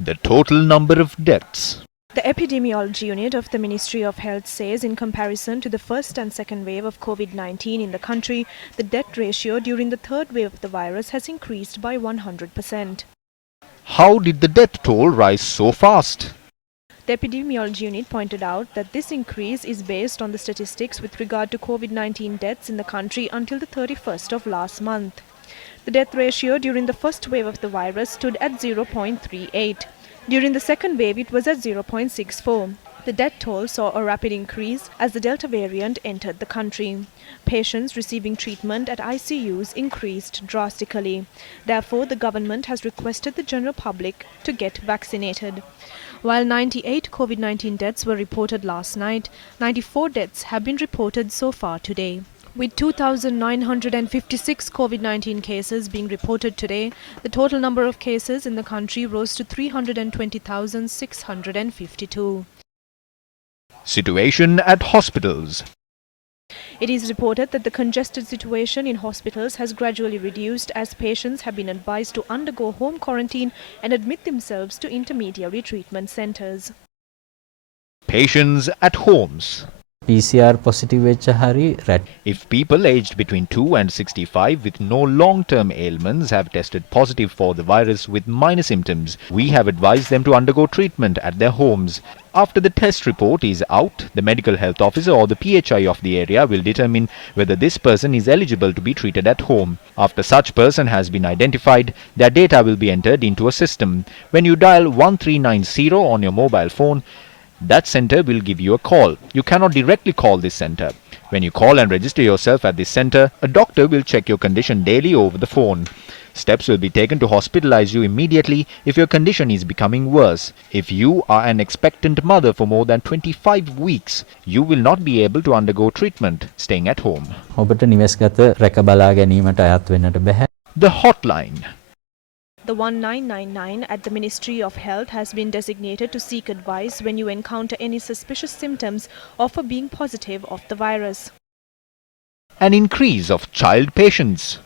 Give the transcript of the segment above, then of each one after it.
The total number of deaths. The epidemiology unit of the Ministry of Health says in comparison to the first and second wave of COVID-19 in the country, the death ratio during the third wave of the virus has increased by 100%. How did the death toll rise so fast? The epidemiology unit pointed out that this increase is based on the statistics with regard to COVID-19 deaths in the country until the 31st of last month. The death ratio during the first wave of the virus stood at 0.38. During the second wave, it was at 0.64. The death toll saw a rapid increase as the Delta variant entered the country. Patients receiving treatment at ICUs increased drastically. Therefore, the government has requested the general public to get vaccinated. While 98 COVID-19 deaths were reported last night, 94 deaths have been reported so far today. With 2,956 COVID-19 cases being reported today, the total number of cases in the country rose to 320,652. Situation at hospitals. It is reported that the congested situation in hospitals has gradually reduced as patients have been advised to undergo home quarantine and admit themselves to intermediary treatment centers. Patients at homes. PCR positive වෙච්ච hari rat. If people aged between 2 and 65 with no long-term ailments have tested positive for the virus with minor symptoms, we have advised them to undergo treatment at their homes. After the test report is out, the medical health officer or the PHI of the area will determine whether this person is eligible to be treated at home. After such person has been identified, their data will be entered into a system. When you dial 1390 on your mobile phone, that center will give you a call. You cannot directly call this center. When you call and register yourself at this center, a doctor will check your condition daily over the phone. Steps will be taken to hospitalize you immediately if your condition is becoming worse. If you are an expectant mother for more than 25 weeks, you will not be able to undergo treatment staying at home. ඔබට නිවෙස්ගත රැක බලා ගැනීමට අයත් වෙන්නට බැහැ. The hotline. The 1999 at the Ministry of Health has been designated to seek advice when you encounter any suspicious symptoms or for being positive of the virus. An increase of child patients.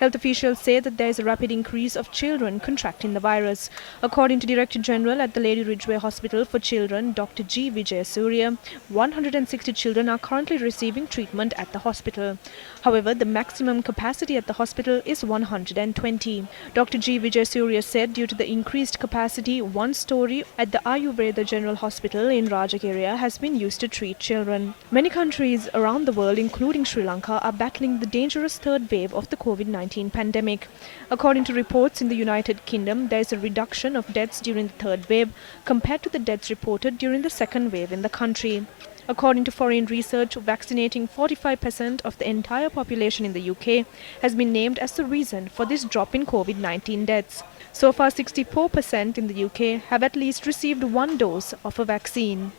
Health officials say that there is a rapid increase of children contracting the virus. According to Director General at the Lady Ridgeway Hospital for Children, Dr. G. Vijay Surya, 160 children are currently receiving treatment at the hospital. However, the maximum capacity at the hospital is 120. Dr. G. Vijay Surya said due to the increased capacity, one story at the Ayurveda General Hospital in Rajagiriya has been used to treat children. Many countries around the world, including Sri Lanka, are battling the dangerous third wave of the COVID-19 pandemic. According to reports in the United Kingdom, there is a reduction of deaths during the third wave compared to the deaths reported during the second wave in the country. According to foreign research, vaccinating 45% of the entire population in the UK has been named as the reason for this drop in COVID-19 deaths. So far, 64% in the UK have at least received one dose of a vaccine.